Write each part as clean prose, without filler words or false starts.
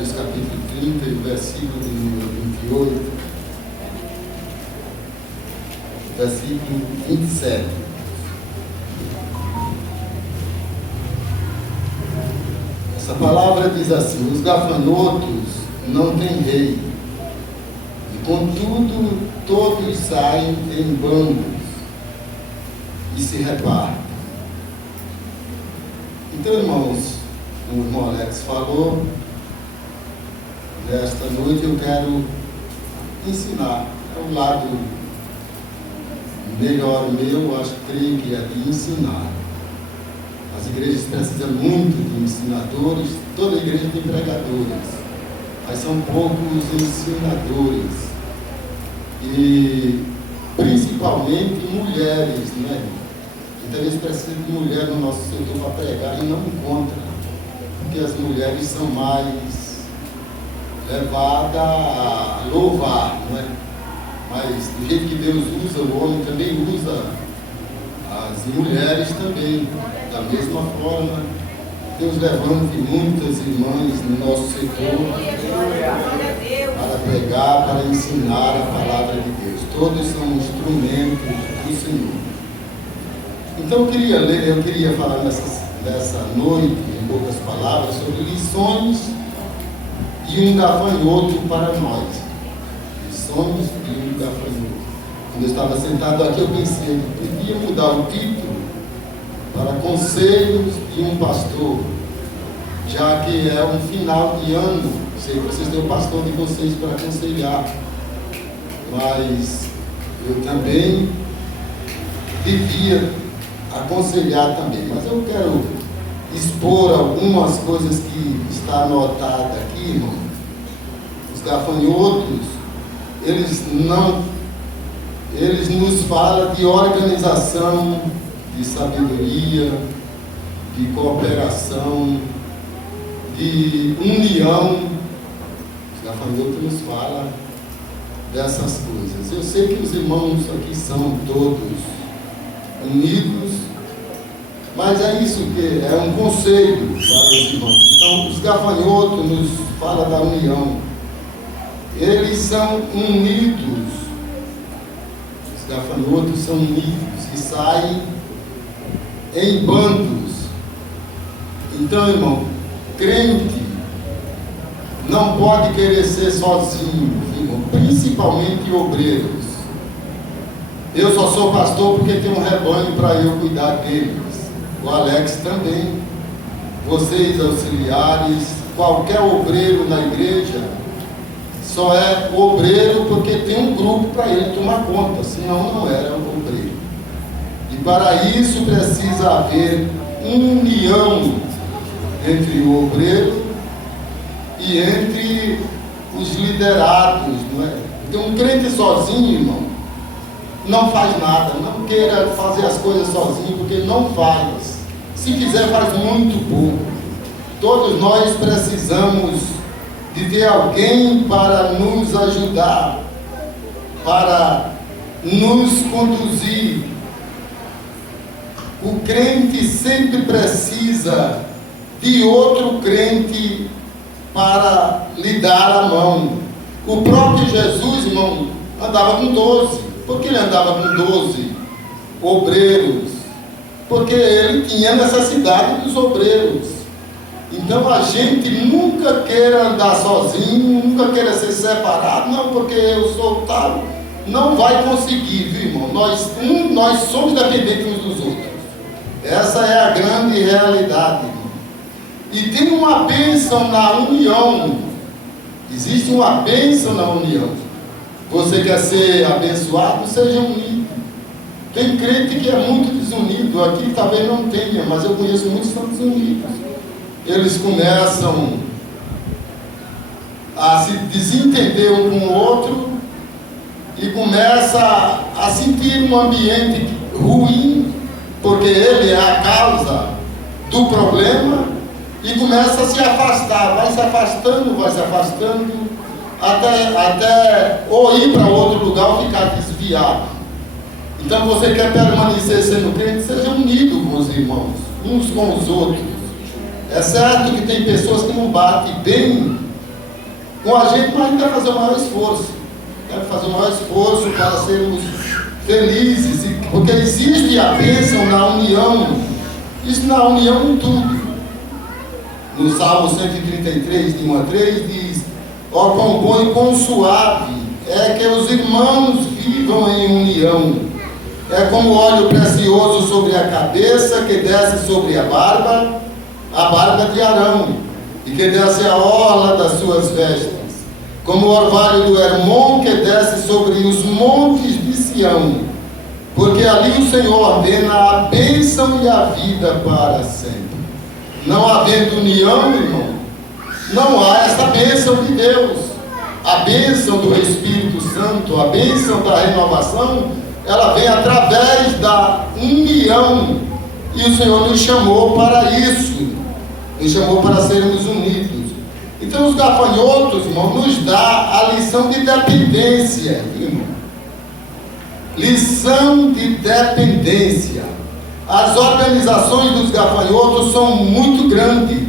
Provérbios capítulo 30 e o versículo número 28, versículo 27. Essa palavra diz assim: os gafanhotos não têm rei, e contudo todos saem em bandos e se repartem. Então, irmãos, o irmão Alex falou, nesta noite eu quero ensinar. É um lado melhor meu, acho, creio que é de ensinar. As igrejas precisam muito de ensinadores, toda igreja tem pregadores, mas são poucos ensinadores. E principalmente mulheres, né? Muitas vezes precisa de mulher no nosso setor para pregar e não encontra, porque as mulheres são mais levadas a louvar, não é? Mas do jeito que Deus usa, o homem também usa as mulheres também, da mesma forma. Deus levanta muitas irmãs no nosso setor para pregar, para ensinar a palavra de Deus. Todos são instrumentos do Senhor. Então eu queria falar nessa noite, em poucas palavras, sobre lições de um gafanhoto para nós. Lições de um gafanhoto. Quando eu estava sentado aqui, eu pensei, eu podia mudar o título para Conselhos de um Pastor, já que é um final de ano. Sei que vocês têm o pastor de vocês para aconselhar, mas eu também devia aconselhar também. Mas eu quero expor algumas coisas que está anotada aqui, irmão. Os gafanhotos, eles nos falam de organização, de sabedoria, de cooperação, de união. Os gafanhotos nos falam dessas coisas. Eu sei que os irmãos aqui são todos unidos, mas é isso que é um conselho para os irmãos. Então, os gafanhotos nos falam da união. Eles são unidos. Os gafanhotos são unidos e saem em bandos. Então, irmão, crente não pode querer ser sozinho, irmão, principalmente obreiros. Eu só sou pastor porque tem um rebanho para eu cuidar deles. O Alex também. Vocês, auxiliares, qualquer obreiro na igreja só é obreiro porque tem um grupo para ele tomar conta, senão não era obreiro. E para isso precisa haver união entre o obreiro e entre os liderados, não é? Então, um crente sozinho, irmão, não faz nada. Não queira fazer as coisas sozinho, porque não faz. Se fizer, faz muito pouco. Todos nós precisamos de ter alguém para nos ajudar, para nos conduzir. O crente sempre precisa de outro crente para lhe dar a mão. O próprio Jesus, irmão, andava com 12. Por que ele andava com 12 obreiros? Porque ele tinha necessidade dos obreiros. Então a gente nunca queira andar sozinho, nunca queira ser separado, não, porque eu sou tal. Não vai conseguir, viu, irmão? Nós somos dependentes uns dos outros. Essa é a grande realidade, irmão. E tem uma bênção na união. Existe uma bênção na união. Você quer ser abençoado? Seja unido. Tem crente que é muito desunido. Aqui talvez não tenha, mas eu conheço muitos que são desunidos. Eles começam a se desentender um com o outro e começa a sentir um ambiente ruim, porque ele é a causa do problema, e começa a se afastar, vai se afastando, até ou ir para outro lugar ou ficar desviado. Então você quer permanecer sendo crente, seja unido com os irmãos, uns com os outros. É certo que tem pessoas que não batem bem com a gente, mas a gente deve fazer o maior esforço. Deve fazer o maior esforço para sermos felizes, porque existe a bênção na união. Isso na união em tudo. No Salmo 133, de 1 a 3, diz: ó, quão bom e quão suave é que os irmãos vivam em união. É como óleo precioso sobre a cabeça, que desce sobre a barba de Arão, e que desce a orla das suas vestes, como o orvalho do Hermon, que desce sobre os montes de Sião, porque ali o Senhor ordena a bênção e a vida para sempre. Não havendo união, irmão, não há essa bênção de Deus. A bênção do Espírito Santo, a bênção da renovação, ela vem através da união. E o Senhor nos chamou para isso, nos chamou para sermos unidos. Então os gafanhotos, irmão, nos dá a lição de dependência, irmão. Lição de dependência. As organizações dos gafanhotos são muito grandes.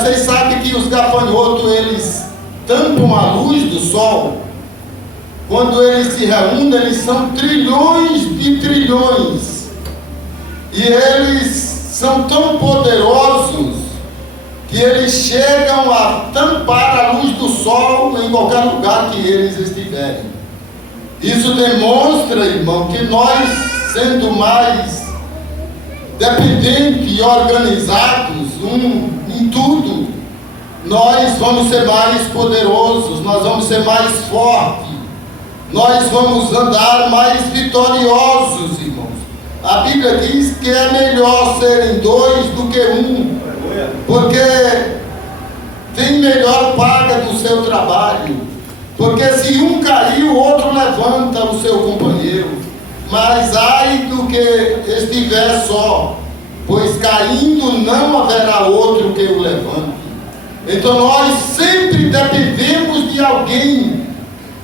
Vocês sabem que os gafanhotos, eles tampam a luz do sol. Quando eles se reúnem, eles são trilhões de trilhões. E eles são tão poderosos que eles chegam a tampar a luz do sol em qualquer lugar que eles estiverem. Isso demonstra, irmão, que nós, sendo mais dependentes e organizados em tudo, nós vamos ser mais poderosos, nós vamos ser mais fortes, nós vamos andar mais vitoriosos, irmãos. A Bíblia diz que é melhor serem dois do que um, porque tem melhor paga do seu trabalho, porque se um cair, o outro levanta o seu companheiro. Mas ai do que estiver só, pois caindo não haverá outro que o levante. Então nós sempre dependemos de alguém.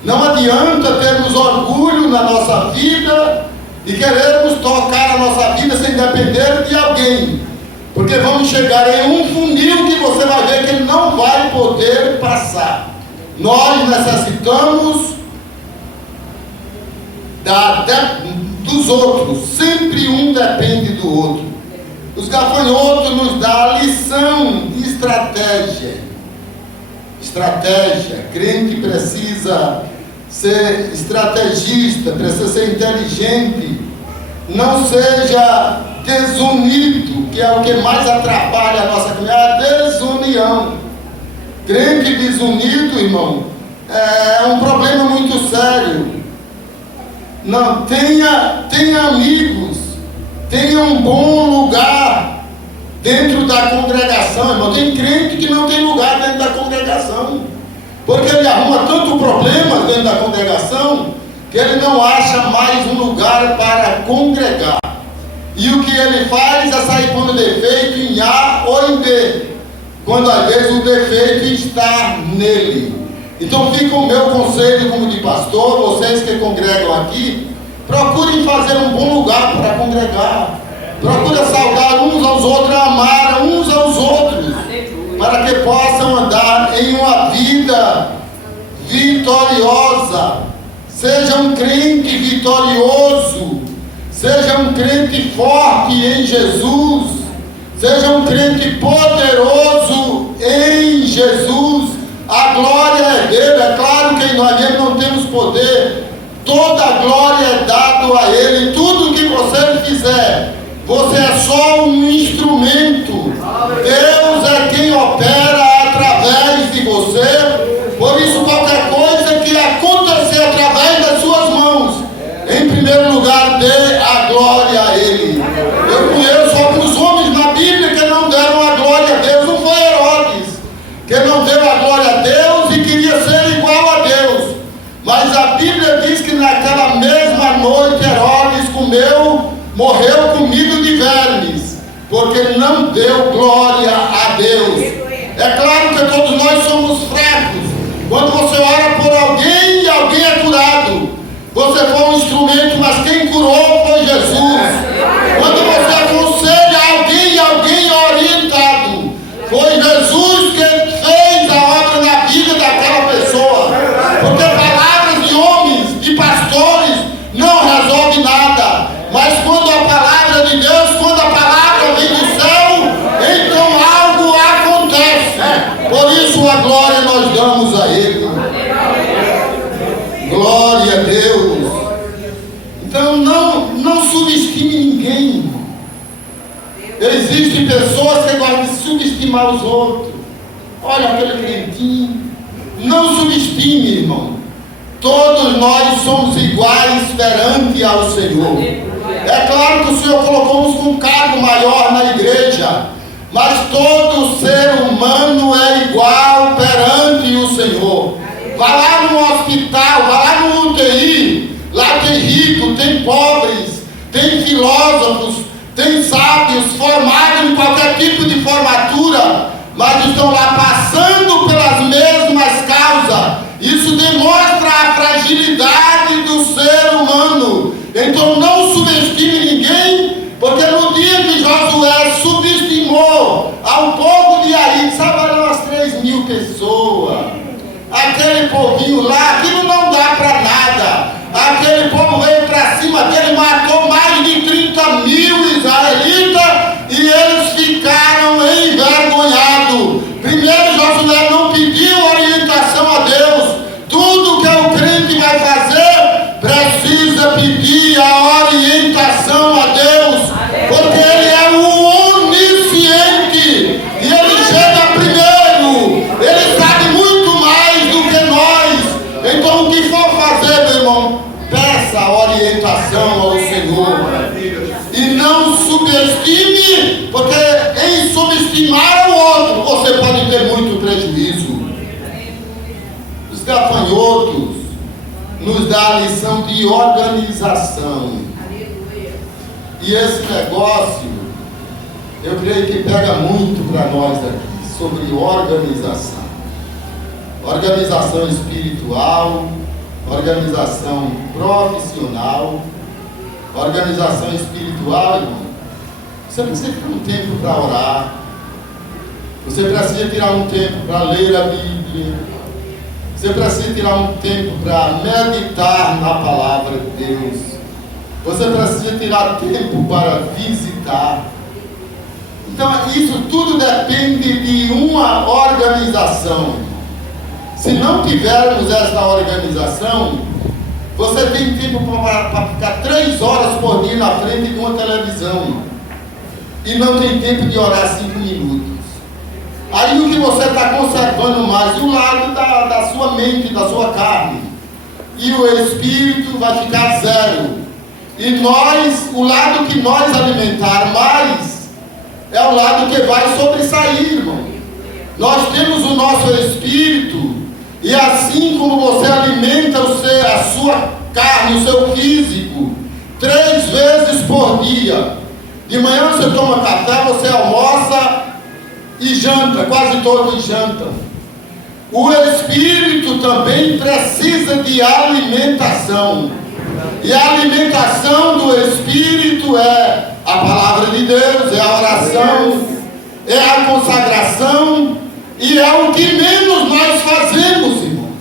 Não adianta termos orgulho na nossa vida e querermos tocar a nossa vida sem depender de alguém, porque vamos chegar em um funil que você vai ver que ele não vai poder passar. Nós necessitamos dos outros, sempre um depende do outro. Os gafanhotos nos dão a lição de estratégia. Crente precisa ser estrategista, precisa ser inteligente. Não seja desunido, que é o que mais atrapalha a nossa comunidade, a desunião. Crente desunido, irmão, é um problema muito sério. Não, tenha amigos, tenha um bom lugar dentro da congregação, irmão. Tem crente que não tem lugar dentro da congregação, porque ele arruma tanto problema dentro da congregação, que ele não acha mais um lugar para congregar. E o que ele faz é sair pondo defeito em A ou em B, quando às vezes o defeito está nele. Então fica o meu conselho como de pastor, vocês que congregam aqui, procurem fazer um bom lugar para congregar. Procurem saudar uns aos outros, amar uns aos outros, para que possam andar em uma vida vitoriosa. Seja um crente vitorioso, seja um crente forte em Jesus, seja um crente poderoso em Jesus. A glória é dele. É claro que nós mesmos não temos poder, toda a glória é dada a ele. Tudo que você fizer, você é só um instrumento. Deus é quem opera através de você. Por isso qualquer coisa que acontecer através das suas mãos, em primeiro lugar, dê a glória a ele. Eu conheço alguns homens na Bíblia que não deram a glória a Deus. Não foi Herodes que não deu a glória a Deus e queria ser igual a Deus, mas a Bíblia diz que naquela mesma noite Herodes morreu comido de vermes, porque não deu glória a Deus. É claro que todos nós somos fracos. Quando você ora por alguém e alguém é curado, você foi um instrumento, mas quem curou foi Jesus. Quando você aconselha alguém e alguém é orientado, foi Jesus que fez a obra na subestimar os outros. Olha aquele crentinho. Não subestime, irmão. Todos nós somos iguais perante ao Senhor. É claro que o Senhor colocou-nos com um cargo maior na igreja, mas todo ser humano é igual perante o Senhor. Vá lá no hospital, vá lá no UTI, lá tem rico, tem pobres, tem filósofos, tem sábios, formados em qualquer tipo de formatura, mas estão lá passando pelas mesmas causas. Isso demonstra a fragilidade do ser humano. Então não subestime ninguém, porque no dia que Josué subestimou ao povo de Ai, sabe, eram umas 3.000 pessoas. Aquele povinho lá, aquilo não dá para nada. Aquele povo veio para cima dele, matou mais de 30.000 israelitas e eles ficaram envergonhados. Primeiro, Josué não pediu orientação a Deus. Tudo que o crente vai fazer, precisa pedir a orientação a Deus, porque Ele é o onisciente e Ele chega primeiro. Ele sabe muito mais do que nós. Então, o que for fazer, meu irmão, peça a orientação ao Senhor. E não subestime, porque em subestimar o outro, você pode ter muito prejuízo. Os gafanhotos nos dá a lição de organização. E esse negócio, eu creio que pega muito para nós aqui, sobre organização. Organização espiritual, organização profissional, organização espiritual, irmão. Você precisa tirar um tempo para orar. Você precisa tirar um tempo para ler a Bíblia. Você precisa tirar um tempo para meditar na palavra de Deus. Você precisa tirar tempo para visitar. Então, isso tudo depende de uma organização. Se não tivermos essa organização, você tem tempo para ficar 3 horas por dia na frente de uma televisão e não tem tempo de orar 5 minutos. Aí o que você está conservando mais? O lado da sua mente, da sua carne. E o espírito vai ficar 0. E nós, o lado que nós alimentar mais, é o lado que vai sobressair, irmão. Nós temos o nosso espírito, e assim como você alimenta a sua carne, o seu físico, 3 vezes por dia. De manhã você toma café, você almoça e janta, quase todos jantam. O espírito também precisa de alimentação. E a alimentação do espírito é a palavra de Deus, é a oração, é a consagração, e é o que menos nós fazemos, irmãos.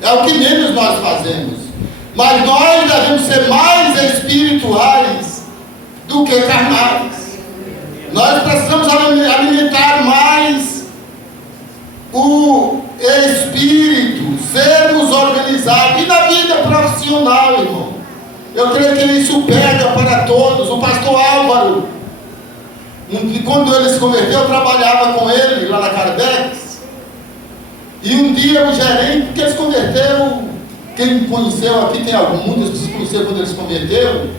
É o que menos nós fazemos. Mas nós devemos ser mais espirituais do que carnais. Nós precisamos alimentar mais o espírito, sermos organizados. E na vida profissional, irmão, eu creio que isso pega para todos. O pastor Álvaro, quando ele se converteu, eu trabalhava com ele lá na Cardex. E um dia o gerente, que ele se converteu, quem me conheceu aqui, tem alguns que se conheceram quando ele se converteu.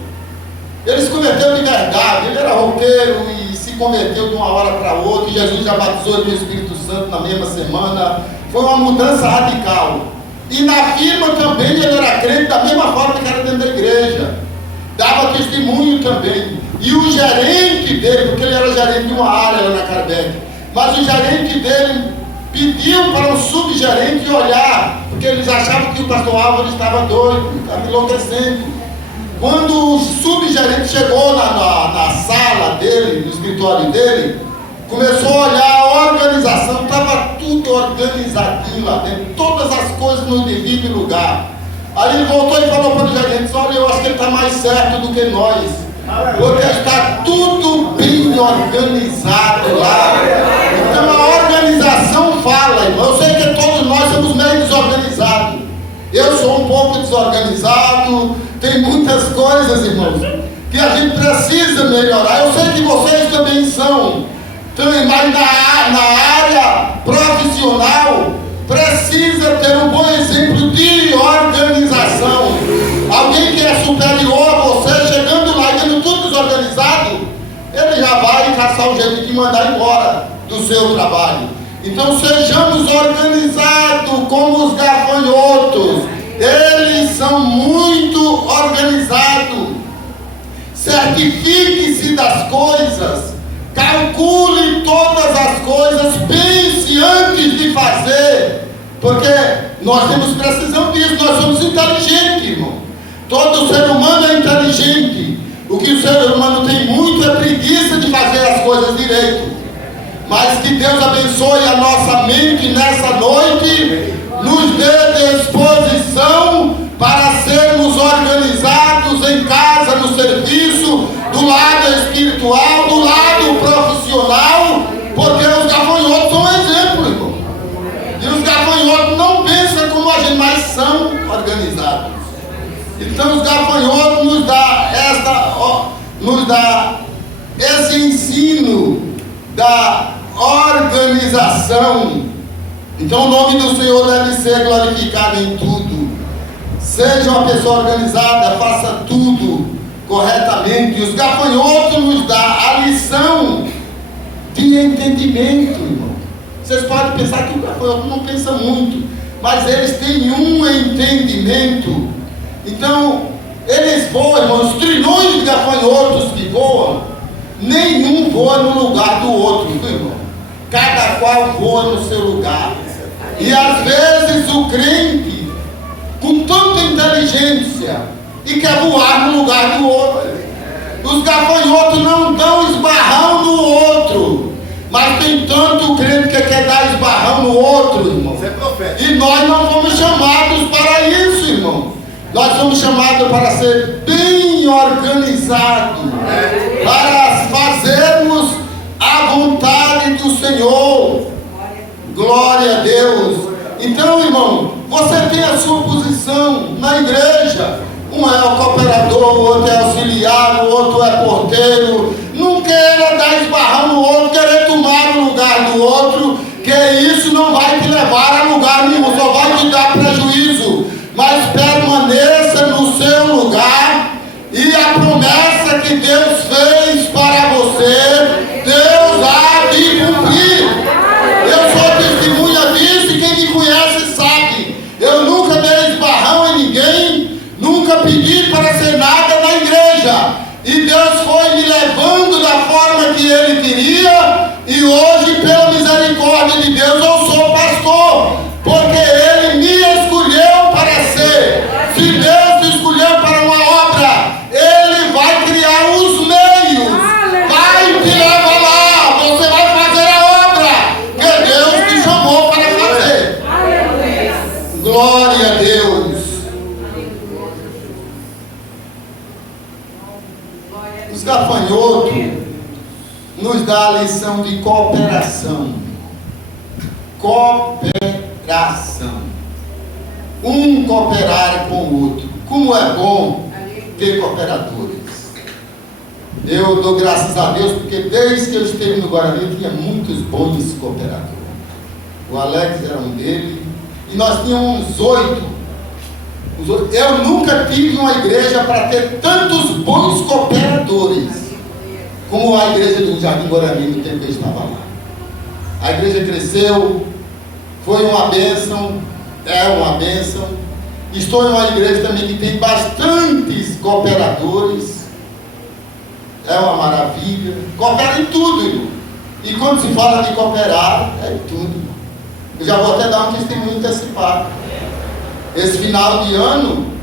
Ele se converteu de verdade, ele era roqueiro e se converteu de uma hora para outra. E Jesus já batizou ele no Espírito Santo na mesma semana. Foi uma mudança radical. E na firma também ele era crente da mesma forma que era dentro da igreja. Dava testemunho também. E o gerente dele, porque ele era gerente de uma área lá na Kardec, mas o gerente dele pediu para o subgerente olhar, porque eles achavam que o pastor Álvaro estava doido, estava enlouquecendo. Quando o subgerente chegou na sala dele, no escritório dele, começou a olhar a organização, estava tudo organizadinho lá dentro, todas as coisas no devido lugar. Aí ele voltou e falou para o gerente: olha, eu acho que ele está mais certo do que nós, porque está tudo bem organizado lá. Então a organização fala, irmão. Eu sei que todos nós somos meio desorganizados. Eu sou um pouco desorganizado. Tem muitas coisas, irmãos, que a gente precisa melhorar. Eu sei que vocês também são. Então, mas na área profissional, precisa ter um bom exemplo de organização. Alguém que é superior a você, chegando lá e vendo tudo desorganizado, ele já vai caçar um jeito de mandar embora do seu trabalho. Então sejamos organizados como os gafanhotos. Eles são muito organizados. Certifique-se das coisas. Calcule todas as coisas. Pense antes de fazer. Porque nós temos precisão disso. Nós somos inteligentes, irmão. Todo ser humano é inteligente. O que o ser humano tem muito é preguiça de fazer as coisas direito. Mas que Deus abençoe a nossa mente nessa noite, nos dê disposição para sermos organizados em casa, no serviço, do lado espiritual, do lado profissional, porque os gafanhotos são um exemplo, irmão. E os gafanhotos não pensam como a gente, mas são organizados. Então os gafanhotos nos dá esse ensino da organização. Então o nome do Senhor deve ser glorificado em tudo. Seja uma pessoa organizada, faça tudo corretamente. Os gafanhotos nos dão a lição de entendimento, irmão. Vocês podem pensar que o gafanhoto não pensa muito, mas eles têm um entendimento. Então eles voam, irmão. Os trilhões de gafanhotos que voam, nenhum voa no lugar do outro, viu, irmão? Cada qual voa no seu lugar. E às vezes o crente, com tanta inteligência, e quer voar no lugar do outro. Os gafanhotos não dão esbarrão no outro, mas tem tanto crente que quer dar esbarrão no outro, irmão. E nós não fomos chamados para isso, irmão. Nós somos chamados para ser bem organizados, para fazermos a vontade do Senhor. Glória a Deus. Então, irmão, você tem a sua posição na igreja. Um é o cooperador, o outro é auxiliar, o outro é porteiro. Não queira dar esbarrão no outro, querer tomar o lugar do outro, que isso não vai te levar a lugar nenhum, só vai te dar prejuízo. Mas permaneça no seu lugar, e a promessa que Deus fez para você, Deus há de cumprir. Eu sou testemunha disso, e quem me conhece sabe. Eu nunca dei esbarrão em ninguém, nunca pedi para ser nada na igreja. E Deus foi me levando da forma que Ele queria, e hoje, pela misericórdia de Deus, eu sou pastor, porque Ele me escolheu para ser. Se Deus te escolheu para uma obra, Ele vai criar os meios, vai te levar lá, você vai fazer a obra que Deus te chamou para fazer. Glória a Deus. Os gafanhotos nos dá a lição de cooperação. Cooperação. Um cooperar com o outro. Como é bom ter cooperadores. Eu dou graças a Deus, porque desde que eu estive no Guarani, eu tinha muitos bons cooperadores. O Alex era um deles, e nós tínhamos 8. Eu nunca tive uma igreja para ter tantos bons cooperadores como a igreja do Jardim Guarani no tempo que eu estava lá. A igreja cresceu, foi uma bênção, é uma bênção. Estou em uma igreja também que tem bastantes cooperadores, é uma maravilha. Coopera em tudo, irmão. E quando se fala de cooperar, é em tudo, irmão. Eu já vou até dar um testemunho antecipado. Esse final de ano,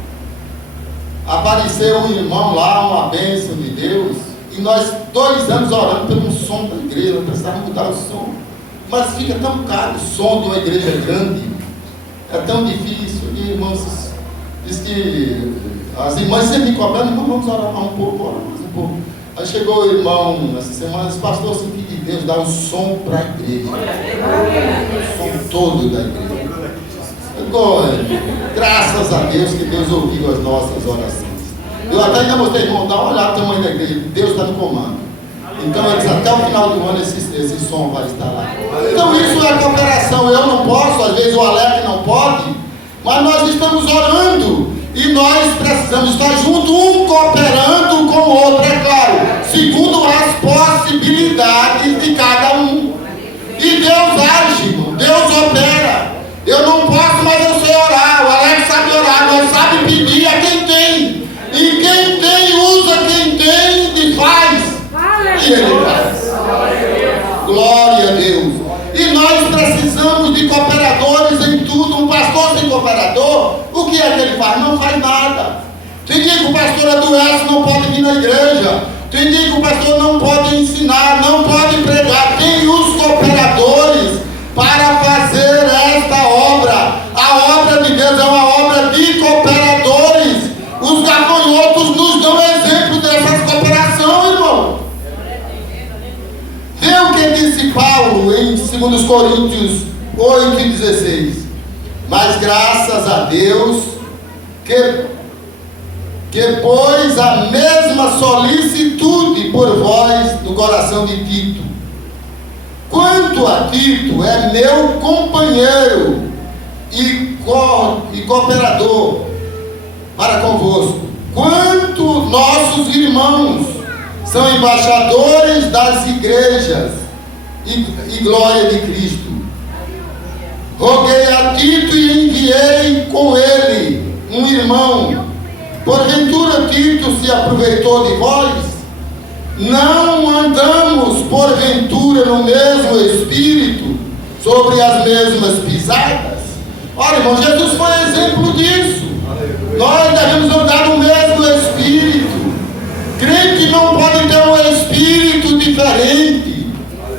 apareceu um irmão lá, uma bênção de Deus, e nós 2 anos orando pelo som da igreja, precisávamos mudar o som. Mas fica tão caro o som de uma igreja grande, é tão difícil. E irmãos, diz que as irmãs sempre me cobrando, irmão, vamos orar mais um pouco, orar mais um pouco. Aí chegou o irmão essa semana, disse, pastor, eu senti de Deus dar um som para a igreja, o som todo da igreja. Graças a Deus que Deus ouviu as nossas orações. Eu até ainda mostrei, irmão, dá uma olhada no tamanho da igreja. Deus está no comando. Então eles, até o final do ano esse som vai estar lá. Então isso é cooperação. Eu não posso, às vezes o Alec não pode, mas nós estamos orando e nós precisamos estar juntos, um cooperando com o outro, é claro, segundo as possibilidades de cada um. E Deus age, irmão. Deus opera. Eu não posso, mas eu sei orar. O Alex sabe orar, mas sabe pedir a quem tem. E quem tem, usa quem tem e faz. E ele faz. Glória a Deus. E nós precisamos de cooperadores em tudo. Um pastor sem cooperador, o que é que ele faz? Não faz nada. Tem dia que o pastor adoece, não pode vir na igreja. Tem dia que o pastor não pode ensinar, não pode pregar. Tem os cooperadores para fazer esta obra. A obra de Deus é uma obra de cooperadores. Os gafanhotos nos dão exemplo dessas cooperação, irmão. Vê o que disse Paulo em 2 Coríntios 8:16. Mas graças a Deus que pôs a mesma solicitude por vós no coração de Tito. Quanto a Tito, é meu companheiro e cooperador para convosco. Quanto nossos irmãos são embaixadores das igrejas e glória de Cristo. Roguei a Tito e enviei com ele um irmão. Porventura Tito se aproveitou de vós? Não andamos porventura no mesmo espírito, sobre as mesmas pisadas? Olha, irmão, Jesus foi exemplo disso. Nós devemos andar no mesmo espírito. Crente não pode ter um espírito diferente,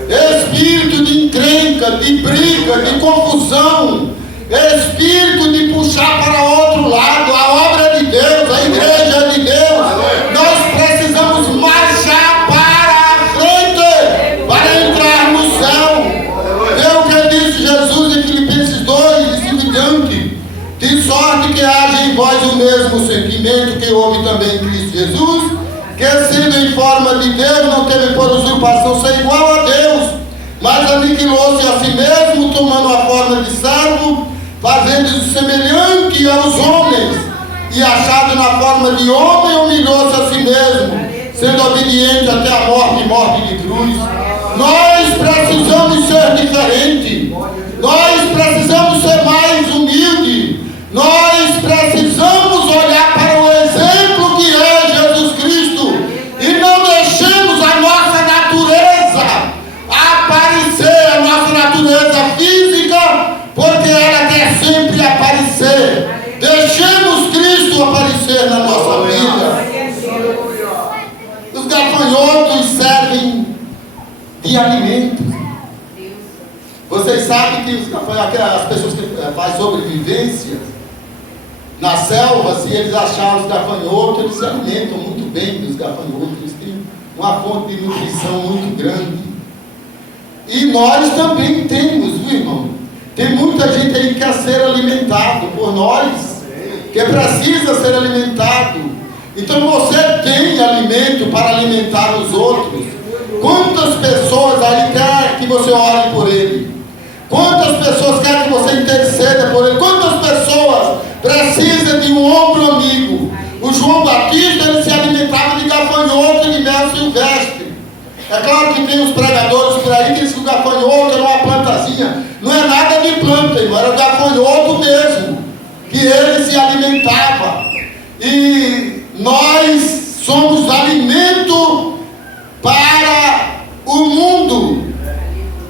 espírito de encrenca, de briga, de confusão, espírito de puxar para outro lado. A obra é de Deus, a igreja é de Deus. Nós precisamos marchar para a frente, para entrar no céu. É o que disse Jesus em Filipenses 2, e diante, de sorte que haja em vós o mesmo sentimento que houve também em Cristo Jesus, que sendo em forma de Deus, não teve por usurpação ser igual a Deus, mas aniquilou-se a si mesmo, tomando a forma de servo, fazendo-se semelhante aos homens, e achado na forma de homem, humilhou-se a si mesmo, sendo obediente até a morte e morte de cruz. Nós precisamos ser diferentes. Nós precisamos ser mais humildes. Nós precisamos olhar para o exemplo que é Jesus Cristo e não deixemos a nossa natureza aparecer, a nossa natureza física, porque ela quer sempre aparecer. Deixemos Cristo aparecer na nossa vida. Os gafanhotos servem de alimento. Vocês sabem que os gafanhotos, as pessoas que fazem sobrevivência na selva, se eles acharem os gafanhotos, eles se alimentam muito bem dos gafanhotos. Eles têm uma fonte de nutrição muito grande. E nós também temos, viu, irmão? Tem muita gente aí que quer ser alimentado por nós, que precisa ser alimentado. Então você tem alimento para alimentar os outros. Quantas pessoas aí querem que você ore por ele? Quantas pessoas querem que você interceda por ele? Quantas pessoas precisam de um ombro amigo? O João Batista, ele se alimentava de gafanhoto e de mel silvestre. É claro que tem os pregadores por aí que dizem que o gafanhoto era uma plantazinha. Não é nada de planta, irmão, era o gafanhoto mesmo, que ele se alimentava. E nós somos alimento para o mundo.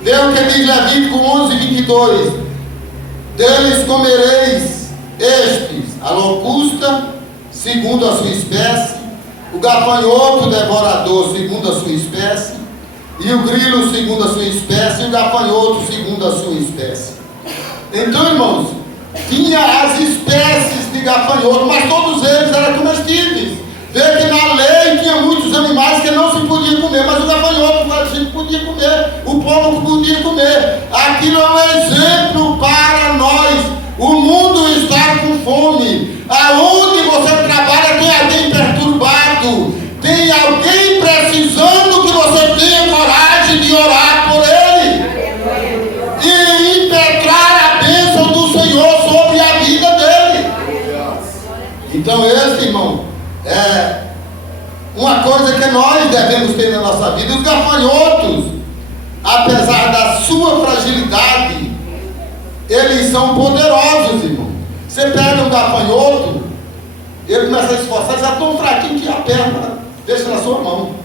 Vê o que diz Levítico 11:22. Deles comereis estes: a locusta, segundo a sua espécie, o gafanhoto devorador, segundo a sua espécie, e o grilo, segundo a sua espécie, e o gafanhoto, segundo a sua espécie. Então, irmãos, tinha as espécies de gafanhoto, mas todos eles eram comestíveis. Vê que na lei tinha muitos animais que não se podia comer, mas o gafanhoto a gente podia comer, o povo podia comer. Aquilo é um exemplo para nós. O mundo está com fome. Aonde você trabalha tem alguém perturbado, tem alguém precisando que você tenha que nós devemos ter na nossa vida. Os gafanhotos, apesar da sua fragilidade, eles são poderosos, irmão. Você pega um gafanhoto, ele começa a esforçar, ele já tão fraquinho que a perna deixa na sua mão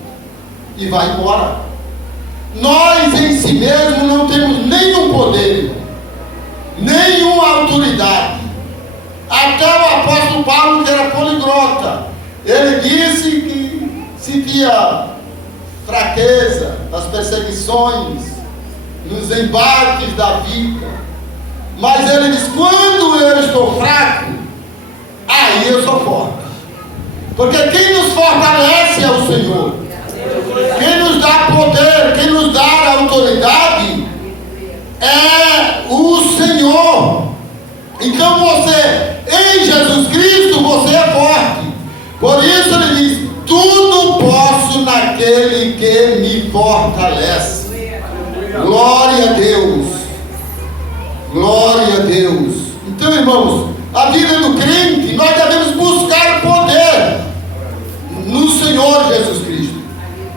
e vai embora. Nós em si mesmo não temos nenhum poder, irmão, nenhuma autoridade. Até o apóstolo Paulo, que era poliglota, ele disse que sentia fraqueza nas perseguições, nos embates da vida. Mas ele diz: quando eu estou fraco, aí eu sou forte. Porque quem nos fortalece é o Senhor. Quem nos dá poder, quem nos dá autoridade é o Senhor. Então você, em Jesus Cristo, você é forte. Por isso ele diz: tudo posso naquele que me fortalece. Glória a Deus. Glória a Deus. Então, irmãos, a vida do crente, nós devemos buscar poder no Senhor Jesus Cristo.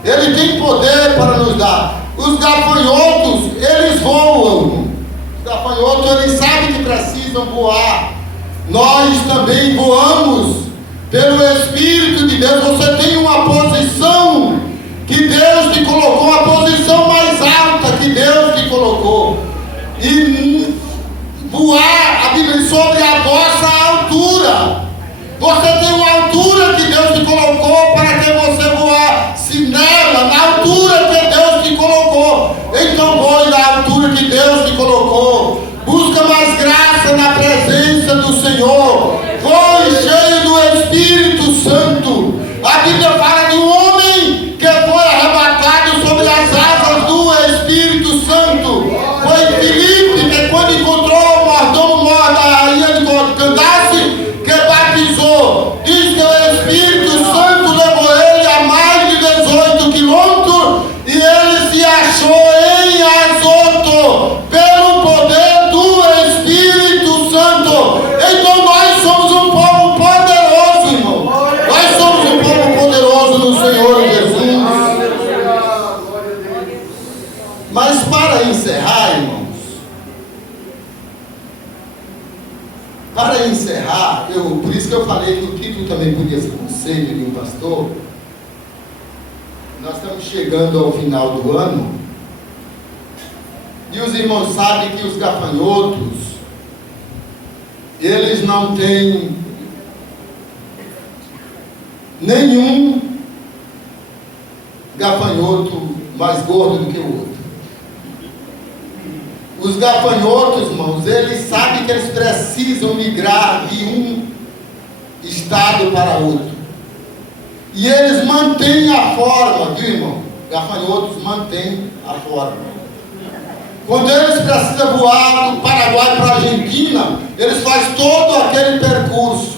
Ele tem poder para nos dar. Os gafanhotos, eles voam. Os gafanhotos, eles sabem que precisam voar. Nós também voamos pelo Espírito de Deus. Você tem uma posição que Deus te colocou, uma posição mais alta que Deus te colocou. E voar, a Bíblia diz, sobre a vossa altura. Você tem uma altura que Deus te colocou para que você voasse nela, na altura que Deus te colocou. Então voe na altura que Deus te colocou. Busca mais graça na presença do Senhor. Voe cheio do Espírito Santo. A Bíblia fala de um homem que foi arrebatado sobre as asas do Espírito Santo. Foi Filipe que, quando encontrou o mordomo mor da rainha de Candace, que batizou, diz que o Espírito Santo levou ele a mais de 18 quilômetros e ele se achou em Azoto pelo poder do Espírito Santo. Então nós somos um povo poderoso, irmão. Nós somos um povo poderoso no Senhor Jesus. Mas para encerrar, irmãos, por isso que eu falei que o título também podia ser Conselho de um Pastor. Nós estamos chegando ao final do ano e os irmãos sabem que os gafanhotos, eles não têm nenhum gafanhoto mais gordo do que o outro. Os gafanhotos, irmãos, eles sabem que eles precisam migrar de um estado para outro. E eles mantêm a forma, viu, irmão? Gafanhotos mantêm a forma. Quando eles precisam voar do Paraguai para a Argentina, eles fazem todo aquele percurso.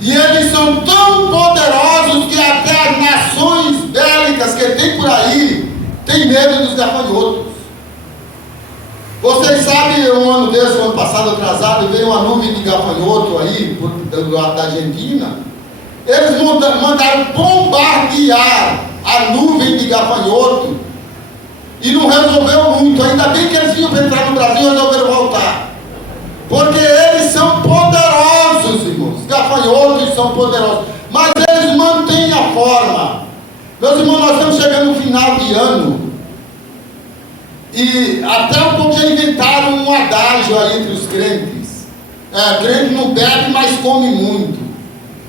E eles são tão poderosos que até as nações bélicas que tem por aí têm medo dos gafanhotos. Vocês sabem, um ano desse, um ano passado atrasado, veio uma nuvem de gafanhoto aí, do lado da Argentina. Eles mandaram bombardear a nuvem de gafanhoto e não resolveu muito. Ainda bem que eles vinham para entrar no Brasil e resolveram voltar. Porque eles são poderosos, irmãos. Os gafanhotos são poderosos. Mas eles mantêm a forma. Meus irmãos, nós estamos chegando no final de ano. E até um pouco já inventaram um adágio aí entre os crentes. Crente não bebe, mas come muito.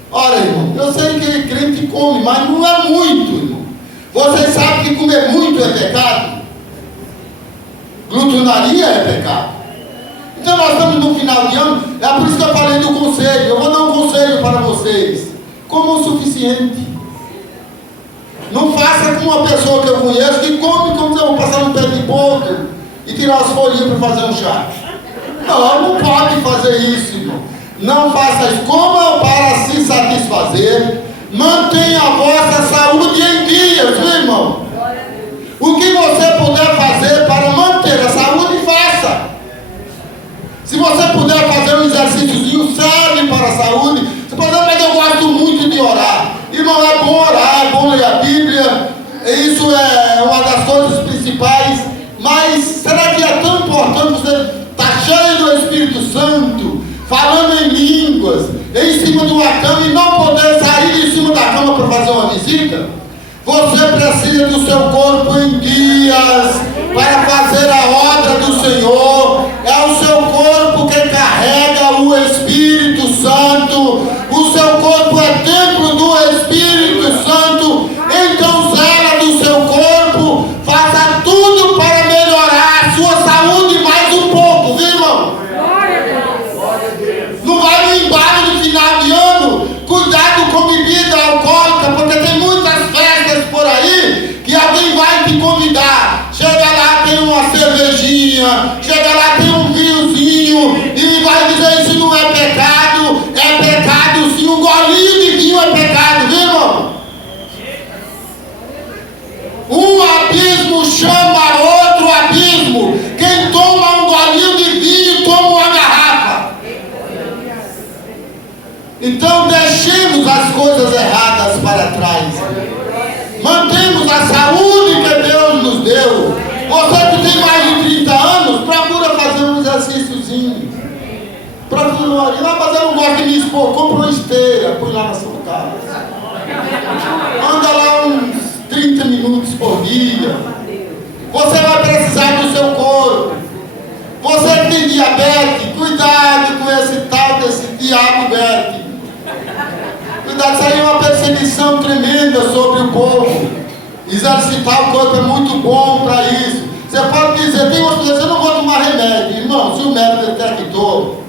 Ora, irmão, eu sei que crente come, mas não é muito, irmão. Vocês sabem que comer muito é pecado? Glutonaria é pecado. Então nós estamos no final de ano, é por isso que eu falei do conselho. Eu vou dar um conselho para vocês. Como o suficiente. Não faça com uma pessoa que eu conheço que come como se eu vou passar um pé de porco e tirar as folhinhas para fazer um chá. Não pode fazer isso, irmão. Não faça isso. Coma para se satisfazer. Mantenha a vossa saúde em dia, viu, irmão? O que você puder fazer para manter a saúde, faça. Se você puder fazer um exercíciozinho, serve para a saúde. Você pode dizer, mas eu gosto muito de orar. Irmão, é bom orar, é Santo, falando em línguas, em cima de uma cama e não poder sair de cima da cama para fazer uma visita? Você precisa do seu corpo em dias para fazer a obra do Senhor. É o seu corpo que carrega o Espírito Santo. O seu corpo é templo do Espírito Santo. Então zela do seu corpo, faça tudo para melhorar a sua saúde mais um pouco, viu, irmão? Não vai no embalo no final de ano. Cuidado com bebida alcoólica, porque tem muitas festas por aí que alguém vai te convidar. Chega lá, tem uma cervejinha, chega lá, tem um vinhozinho, e vai dizer: isso não é pecado. É pecado sim, um golinho de vinho é pecado, viu, irmão? Um abismo chama outro abismo. Quem toma um golinho de vinho toma uma garrafa. Então deixemos as coisas erradas para trás. Mantemos a saúde que Deus nos deu. Você que tem mais de 30 anos, procura fazer um exercíciozinho. Procura, mas eu não gosto de me expor. Compra uma esteira, põe lá na sua casa. Anda lá uns 30 minutos por dia. Você vai precisar do seu corpo. Você que tem diabetes, cuidado com esse tal desse diabetes. Cuidado, isso aí é uma perseguição tremenda sobre o povo. Exercitar o corpo é muito bom para isso. Você pode dizer: tem umas pessoas, eu não vou tomar remédio. Irmão, se o médico detectou,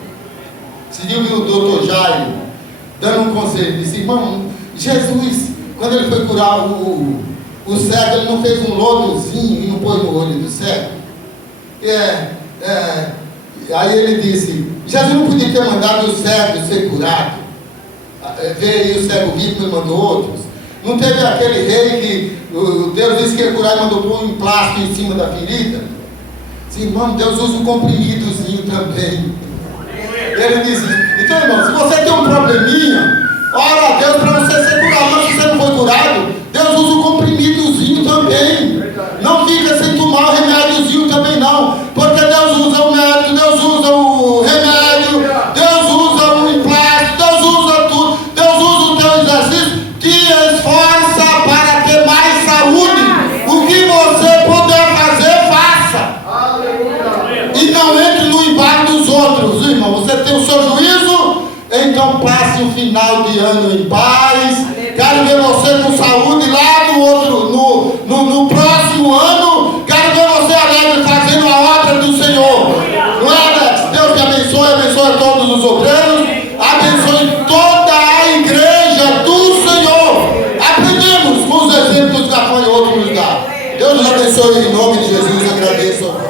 se viu o doutor Jairo dando um conselho, disse: irmão, Jesus, quando ele foi curar o cego, ele não fez um lodozinho e não pôs no olho do cego? Aí ele disse: Jesus não podia ter mandado o cego ser curado. Veio o cego rico e mandou outros. Não teve aquele rei que Deus disse que ia curar e mandou pôr um plástico em cima da ferida? Sim, irmão, Deus usa um comprimidozinho também. Ele disse: então, irmão, se você tem um probleminha, ora a Deus para você ser curado. Mas se você não foi curado, Deus usa um comprimidozinho também. Não fica sem tomar o remédiozinho também não. Porque Deus usa o médico, Deus usa o remédio, Deus usa o emplasto, Deus usa tudo. Deus usa o teu exercício. Te esforça para ter mais saúde. O que você puder fazer, faça. E não entre no embalo dos outros, irmão. Você tem o seu juízo, então passe o final de ano em paz. Quero ver você com saúde lá no próximo ano. Quero ver você alegre fazendo a obra do Senhor. Não é, Alex? Deus te abençoe todos os obreiros, abençoe toda a igreja do Senhor. Aprendemos com os exemplos que a Gafanhoto nos dá. Deus nos abençoe em nome de Jesus. Agradeço.